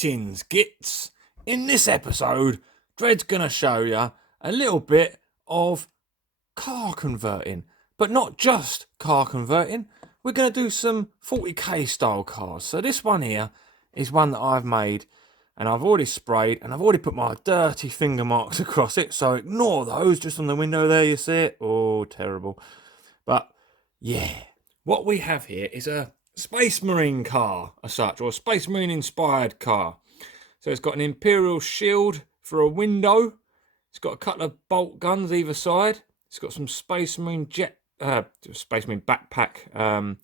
Greetings, gits. In this episode, Dread's going to show you a little bit of car converting, but not just car converting. We're going to do some 40k style cars. So this one here is one that I've made, and I've already sprayed, and I've already put my dirty finger marks across it, so ignore those. Just on the window there, you see it. Oh, terrible. But yeah, what we have here is a Space Marine car as such, or a Space Marine inspired car. So it's got an Imperial shield for a window. It's got a couple of bolt guns either side. It's got some Space Marine Space Marine backpack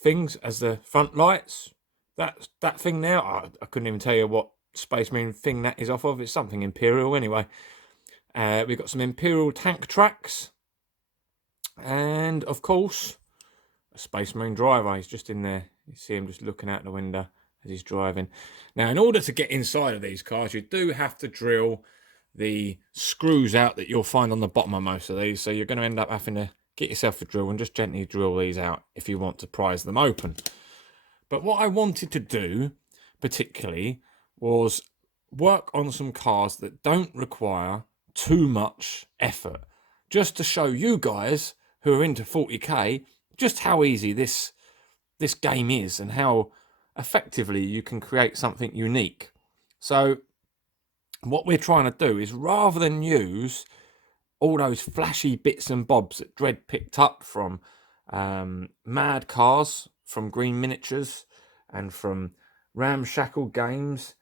things as the front lights. That thing now, I couldn't even tell you what Space Marine thing that is off of. It's something Imperial anyway. We've got some Imperial tank tracks. And of course, a Space Marine driver. He's just in there. You see him just looking out the window as he's driving. Now, in order to get inside of these cars, you do have to drill the screws out that you'll find on the bottom of most of these. So you're going to end up having to get yourself a drill and just gently drill these out if you want to prise them open. But what I wanted to do, particularly, was work on some cars that don't require too much effort. Just to show you guys who are into 40k just how easy this game is and how effectively you can create something unique. So what we're trying to do is, rather than use all those flashy bits and bobs that Dread picked up from Mad Cars, from Green Miniatures, and from Ramshackle Games,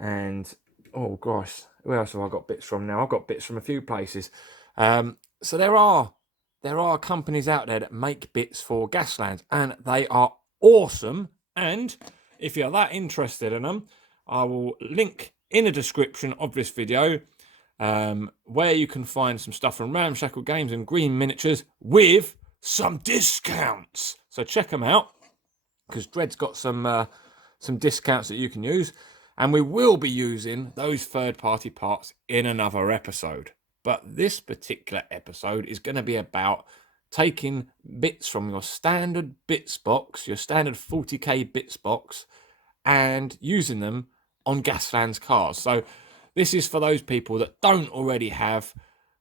and oh gosh, where else have I got bits from now? I've got bits from a few places. So there are companies out there that make bits for Gaslands, and they are awesome. And if you're that interested in them, I will link in the description of this video where you can find some stuff from Ramshackle Games and Green Miniatures with some discounts. So check them out, because Dread's got some discounts that you can use, and we will be using those third-party parts in another episode. But this particular episode is going to be about taking bits from your standard bits box, your standard 40k bits box, and using them on Gaslands cars. So this is for those people that don't already have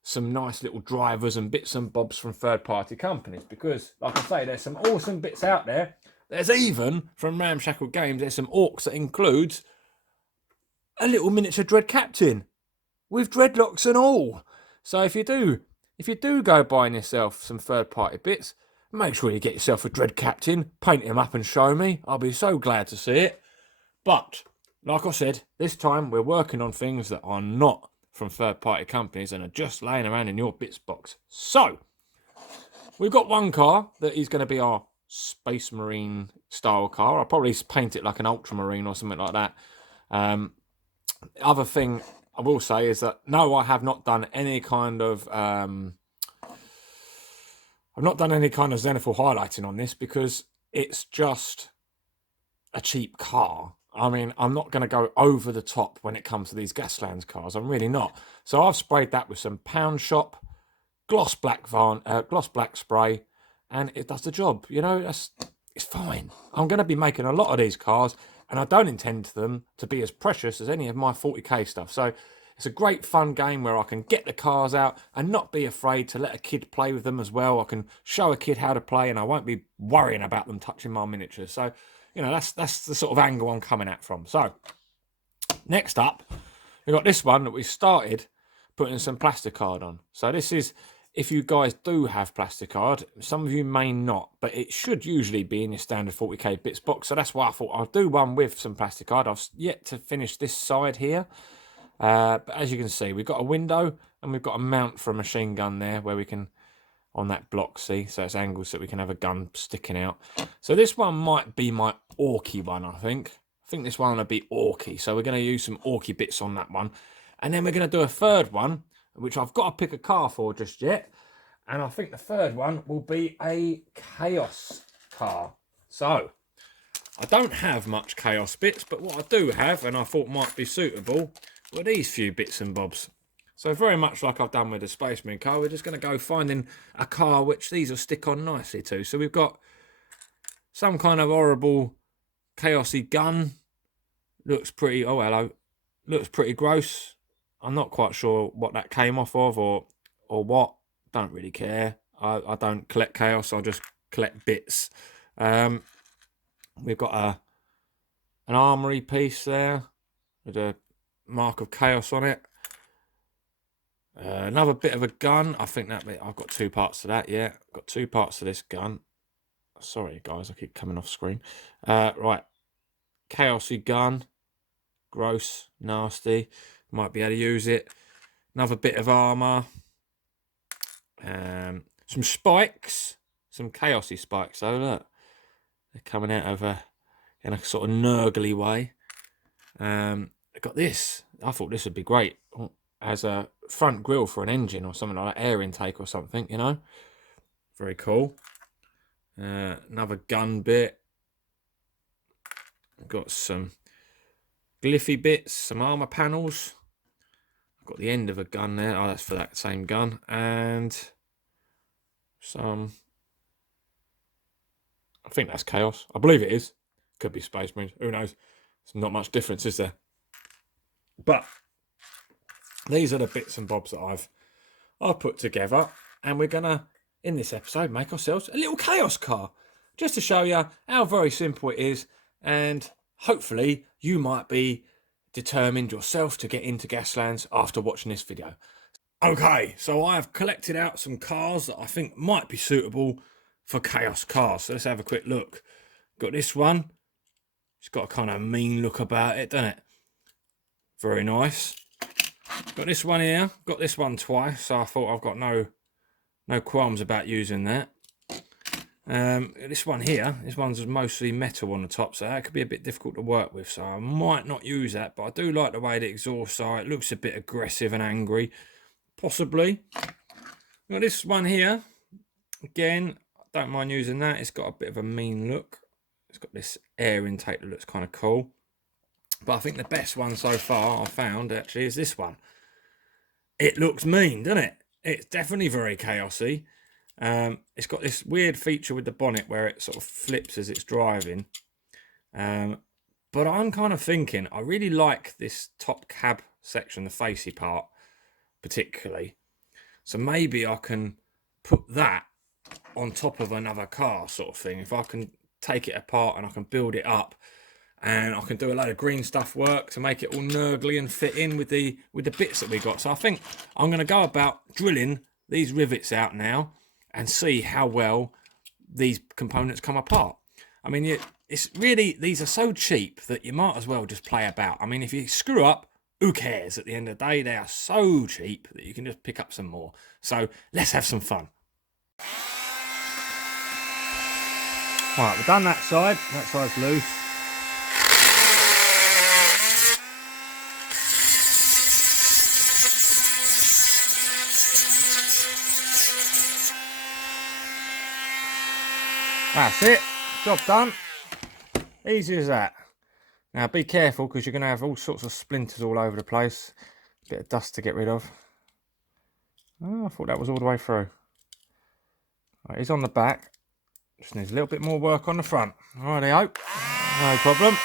some nice little drivers and bits and bobs from third-party companies. Because, like I say, there's some awesome bits out there. There's even, from Ramshackle Games, there's some Orks that includes a little miniature Dread Kaptin with dreadlocks and all. So if you do go buying yourself some third-party bits, make sure you get yourself a Dread Kaptin, paint him up and show me. I'll be so glad to see it. But, like I said, this time we're working on things that are not from third-party companies and are just laying around in your bits box. So, we've got one car that is going to be our Space Marine style car. I'll probably paint it like an Ultramarine or something like that. Other thing I will say is that no, I have not done any kind of zenithal highlighting on this, because it's just a cheap car. I mean, I'm not going to go over the top when it comes to these Gaslands cars. I'm really not. So I've sprayed that with some Pound Shop gloss black spray, and it does the job. You know, it's fine. I'm going to be making a lot of these cars, and I don't intend them to be as precious as any of my 40k stuff. So it's a great fun game where I can get the cars out and not be afraid to let a kid play with them as well. I can show a kid how to play, and I won't be worrying about them touching my miniatures. So, you know, that's the sort of angle I'm coming at from. So next up, we've got this one that we started putting some plasticard on. So this is, if you guys do have plasticard, some of you may not, but it should usually be in your standard 40k bits box. So that's why I thought I'll do one with some plasticard. I've yet to finish this side here. But as you can see, we've got a window and we've got a mount for a machine gun there where we can, on that block, see? So it's angled so we can have a gun sticking out. So this one might be my Orky one, I think. I think this one will be Orky. So we're going to use some Orky bits on that one. And then we're going to do a third one, which I've got to pick a car for just yet. And I think the third one will be a Chaos car. So I don't have much Chaos bits, but what I do have, and I thought might be suitable, were these few bits and bobs. So very much like I've done with the Space Marine car, we're just going to go finding a car which these will stick on nicely to. So we've got some kind of horrible chaosy gun Looks pretty, oh hello, looks pretty gross. I'm not quite sure what that came off of or what. Don't really care. I don't collect chaos, I just collect bits. We've got an armory piece there with a mark of chaos on it. Another bit of a gun. I think that bit, I've got two parts to that. Yeah, I've got two parts to this gun. Sorry guys, I keep coming off screen. Right, chaosy gun. Gross, nasty. Might be able to use it. Another bit of armor. Some spikes. Some chaosy spikes though, look. They're coming out of in a sort of nurgly way. I got this. I thought this would be great as a front grille for an engine or something like that, air intake or something, you know. Very cool. Another gun bit. Got some glyphy bits, some armor panels. I've got the end of a gun there. Oh, that's for that same gun. And some, I think that's chaos. I believe it is. Could be Space Marines. Who knows? There's not much difference, is there? But these are the bits and bobs that I've put together, and we're gonna, in this episode, make ourselves a little chaos car, just to show you how very simple it is, and hopefully you might be determined yourself to get into Gaslands after watching this video. Okay, so I have collected out some cars that I think might be suitable for chaos cars. So let's have a quick look. Got this one. It's got a kind of mean look about it, doesn't it? Very nice. Got this one here. Got this one twice, so I thought I've got no qualms about using that. This one here, this one's mostly metal on the top, so that could be a bit difficult to work with, so I might not use that, but I do like the way the exhausts are. It looks a bit aggressive and angry, possibly. Got this one here. Again, I don't mind using that. It's got a bit of a mean look. It's got this air intake that looks kind of cool. But I think the best one so far I've found actually is this one. It looks mean, doesn't it? It's definitely very chaosy. It's got this weird feature with the bonnet where it sort of flips as it's driving. But I'm kind of thinking, I really like this top cab section, the facey part, particularly. So maybe I can put that on top of another car sort of thing. If I can take it apart and I can build it up, and I can do a load of green stuff work to make it all nurgly and fit in with the bits that we got. So I think I'm going to go about drilling these rivets out now and see how well these components come apart. I mean, it's really, these are so cheap that you might as well just play about. I mean, if you screw up, who cares? At the end of the day, they are so cheap that you can just pick up some more. So let's have some fun. Right, we've done that side. That side's loose. That's it. Job done. Easy as that. Now be careful because you're going to have all sorts of splinters all over the place. Bit of dust to get rid of. Oh, I thought that was all the way through. Right, he's on the back. Just needs a little bit more work on the front. Rightio. No problem.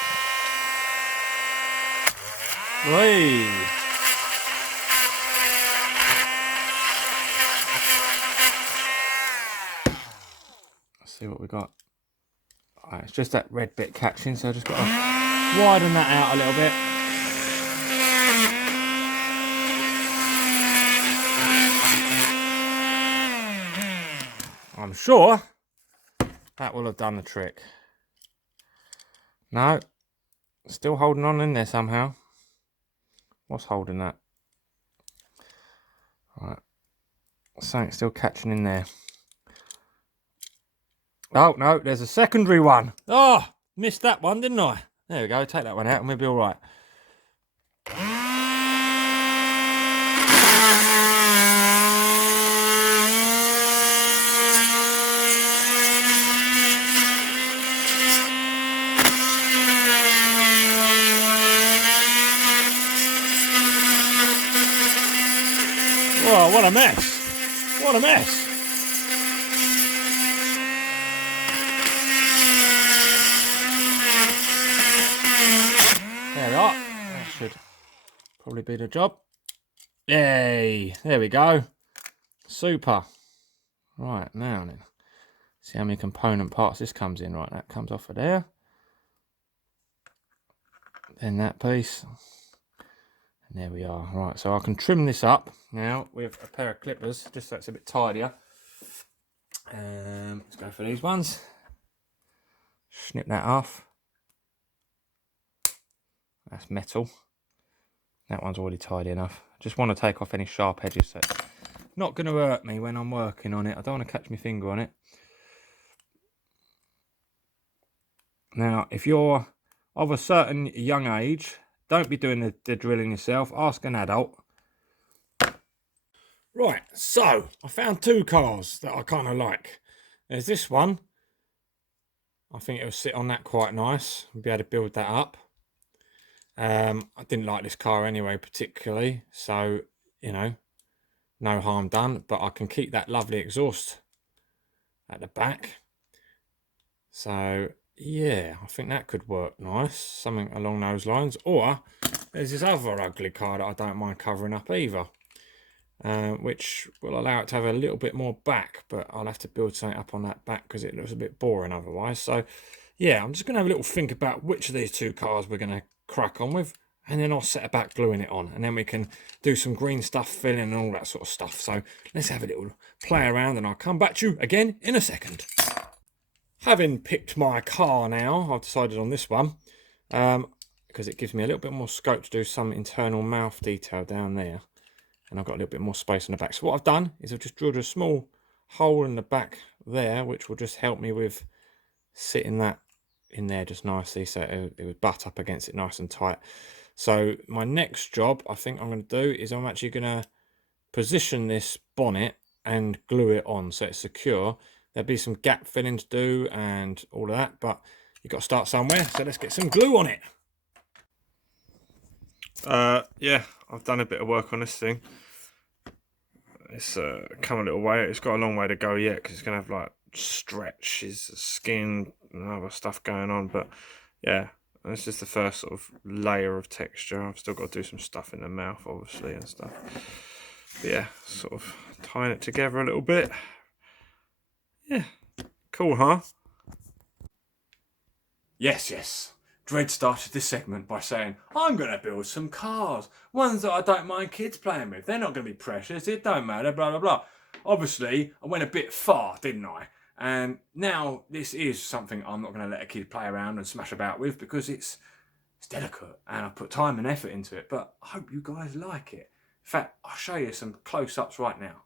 Whee! See what we got. Right, it's just that red bit catching, so I just got to widen that out a little bit. I'm sure that will have done the trick. No, still holding on in there somehow. What's holding that? Right, something's still catching in there. Oh, no, there's a secondary one. Oh, missed that one, didn't I? There we go, take that one out and we'll be all right. Oh, what a mess. What a mess. probably be the job. Yay! There we go. Super. Right, now then. See how many component parts this comes in. Right, that comes off of there. Then that piece. And there we are. Right, so I can trim this up now with a pair of clippers, just so it's a bit tidier. Let's go for these ones. Snip that off. That's metal. That one's already tidy enough. Just want to take off any sharp edges, so it's not going to hurt me when I'm working on it. I don't want to catch my finger on it. Now, if you're of a certain young age, don't be doing the drilling yourself. Ask an adult. Right, so I found two cars that I kind of like. There's this one. I think it'll sit on that quite nice. I'll be able to build that up. I didn't like this car anyway particularly, so, you know, no harm done. But I can keep that lovely exhaust at the back. So, yeah, I think that could work nice. Something along those lines. Or there's this other ugly car that I don't mind covering up either. Which will allow it to have a little bit more back, but I'll have to build something up on that back because it looks a bit boring otherwise. So yeah, I'm just going to have a little think about which of these two cars we're going to crack on with, and then I'll set about gluing it on, and then we can do some green stuff filling and all that sort of stuff. So let's have a little play around, and I'll come back to you again in a second. Having picked my car now, I've decided on this one because it gives me a little bit more scope to do some internal mouth detail down there. And I've got a little bit more space in the back. So what I've done is I've just drilled a small hole in the back there, which will just help me with sitting that in there just nicely, so it would butt up against it nice and tight. So my next job I think I'm going to do is I'm actually going to position this bonnet and glue it on so it's secure. There'll be some gap filling to do and all of that, but you've got to start somewhere, so let's get some glue on it. Yeah, I've done a bit of work on this thing. It's come a little way. It's got a long way to go yet because it's going to have like stretches, skin and other stuff going on. But yeah, this is the first sort of layer of texture. I've still got to do some stuff in the mouth obviously and stuff. But yeah, sort of tying it together a little bit. Yeah, cool, huh? Yes. Dread started this segment by saying, I'm going to build some cars, ones that I don't mind kids playing with. They're not going to be precious, it don't matter, blah, blah, blah. Obviously, I went a bit far, didn't I? And now this is something I'm not going to let a kid play around and smash about with because it's delicate and I put time and effort into it. But I hope you guys like it. In fact, I'll show you some close-ups right now.